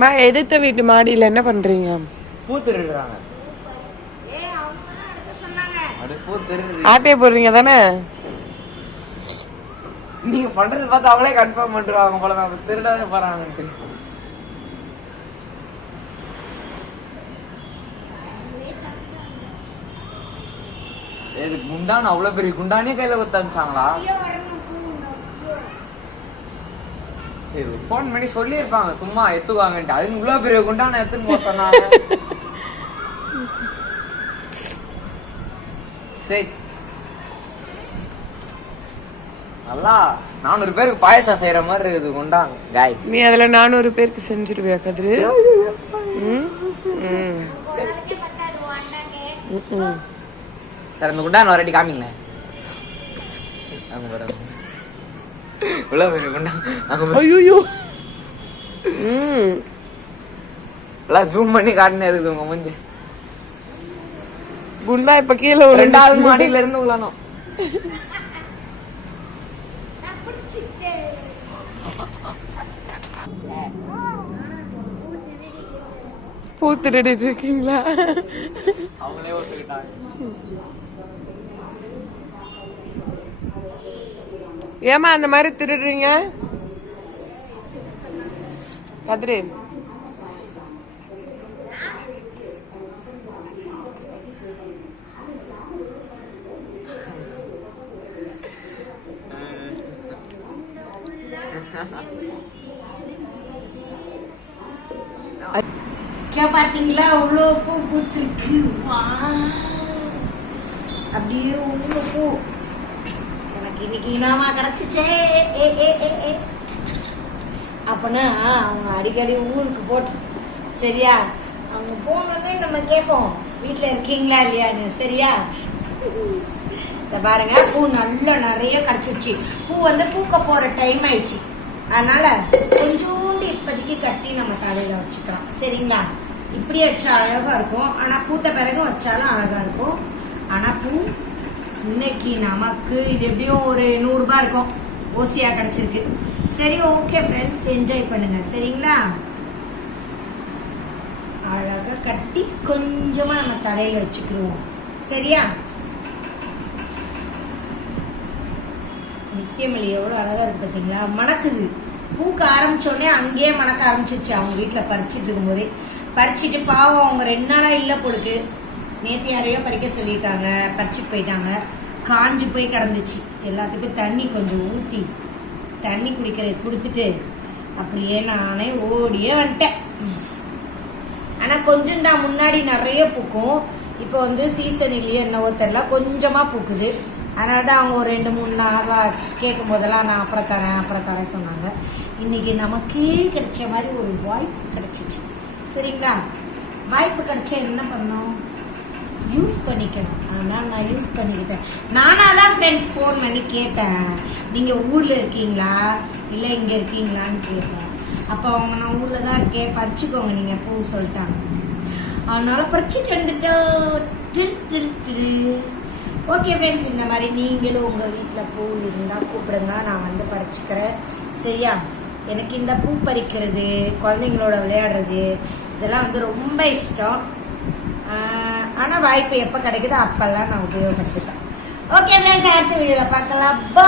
மா எதிர்த்த வீட்டு மாடியில் என்ன பண்றீங்க? பூ திருடுறாங்க ஏ அவங்க தான் எடுக்க சொன்னாங்க அப்படியே பூ திருடுறது ஆட்டையை போடுறீங்க தானே? நீங்க பண்றது பார்த்து அவங்களே கன்ஃபார்ம் பண்ணிடுவாங்க. போல தான் திருடவே போறாங்கன்ட்டு இது குண்டான் அவ்வளவு பெரிய குண்டானே கையில கொடுத்து அனுப்பிச்சாங்களா ஐயோ வரணும் பூ ஐயோ. சரி ஃபோன் பண்ணி சொல்லியிருப்பாங்க சும்மா எத்துக்குவாங்கன்ட்டு. அது இவ்வளவு பெரிய குண்டான எத்துன்னு போக சொன்னாங்க. சரி. நல்லா நானூறு பேருக்கு பாயசம் செய்யற மாதிரி இருக்குது குண்டான் காய் நீ அதுல நானூறு பேருக்கு செஞ்சிருவியா கதிரு? ஒரு சார் அந்த குண்டான் வரட்டி காமிங்களேன். அங்க பாருங்க. ஐயோ ம். எல்லாம் ஜூம் பண்ணி காட்டினே இருக்குது உங்க மூஞ்சி. குண்டா இப்ப கீழே ரெண்டாவது மாடியில இருந்து உள்ளனும் பூ திருடிட்டு இருக்கீங்களா? அவங்களே ஏமா அந்த மாதிரி திருடுறீங்க? கதிரு. பாத்தீங்களா அவ்வளோ பூ பூத்திருக்கு. அப்படியே உள்ள பூ. இன்னைக்கு இனாமா கிடைச்சிச்சே ஏ, ஏ, ஏ, ஏ, ஏ. அவங்க அடிக்கடி ஊருக்கு போட்டு சரியா? அவங்க போகணுன்னே நம்ம கேட்போம் வீட்டில் இருக்கீங்களா இல்லையான்னு சரியா? இந்த பாருங்க பூ நல்லா நிறைய கிடச்சிருச்சு. பூ வந்து பூக்க போகிற டைம் ஆயிடுச்சு. அதனால கொஞ்சோண்டு இப்போதைக்கு கட்டி நம்ம தலையில் வச்சுக்கலாம். சரிங்களா? இப்படி வச்சா அழகாக இருக்கும். ஆனால் பூத்த பிறகு வச்சாலும் அழகாக இருக்கும். ஆனால் பூ இன்னைக்கு நமக்கு இது எப்படியும் ஒரு நூறுரூபா இருக்கும். ஓசியாக கிடச்சிருக்கு. சரி ஓகே ஃப்ரெண்ட்ஸ் என்ஜாய் பண்ணுங்கள் சரிங்களா? அழகாக கட்டி கொஞ்சமாக நம்ம தலையில் வச்சுக்கிடுவோம் சரியா? நித்தியமல்லி எவ்வளோ அழகாக இருக்கு பார்த்தீங்களா மணக்குது. பூக்க ஆரம்பித்தோடனே அங்கேயே மணக்க ஆரம்பிச்சிருச்சு. அவங்க வீட்டில் பறிச்சிட்டு இருக்கும்போதே. பறிச்சிட்டு பாவம் அவங்க ரெண்டு நாளாக இல்லை பொழுது நேற்று யாரையோ பறிக்க சொல்லியிருக்காங்க. பறிச்சுட்டு போயிட்டாங்க. காஞ்சி போய் கிடந்துச்சு. எல்லாத்துக்கும் தண்ணி கொஞ்சம் ஊற்றி தண்ணி குடிக்கிற கொடுத்துட்டு அப்படியே நானே ஓடியே வந்துட்டேன். ஆனால் கொஞ்சம் தான் முன்னாடி நிறைய பூக்கும். இப்போ வந்து சீசன் இல்லையே என்னவோ தெரில கொஞ்சமாக பூக்குது. அதனால தான் அவங்க ஒரு ரெண்டு மூணு நாளாக கேட்கும் போதெல்லாம் நான் அப்புறம் தரேன் அப்புறம் தரேன் சொன்னாங்க. இன்னைக்கு நமக்கே கிடைச்ச மாதிரி ஒரு வாய்ப்பு கிடச்சிச்சு. சரிங்களா? வாய்ப்பு கிடைச்சா என்ன பண்ணோம் யூஸ் பண்ணிக்கணும். அதனால் நான் யூஸ் பண்ணிக்கிட்டேன். நானாக தான் ஃப்ரெண்ட்ஸ் ஃபோன் பண்ணி கேட்டேன். நீங்கள் ஊரில் இருக்கீங்களா? இல்லை இங்கே இருக்கீங்களான்னு கேட்டேன். அப்போ அவங்க நான் ஊரில் தான் இருக்கேன். பறிச்சுக்கோங்க நீங்கள் பூ சொல்லிட்டாங்க. அதனால் பறிச்சுட்டு திரு ஓகே ஃப்ரெண்ட்ஸ் இந்த மாதிரி நீங்களும் உங்கள் வீட்டில் பூ இருந்தால் கூப்பிடுங்க. நான் வந்து பறிச்சுக்கிறேன். சரியா? எனக்கு இந்த பூ பறிக்கிறது குழந்தைங்களோட விளையாடுறது இதெல்லாம் வந்து ரொம்ப இஷ்டம். ஆனால் வாய்ப்பு எப்போ கிடைக்குதோ அப்போல்லாம் நான் உபயோகப்படுத்திப்பேன். ஓகே ஃப்ரெண்ட்ஸ் அடுத்த வீடியோவில் பார்க்கலாம். போ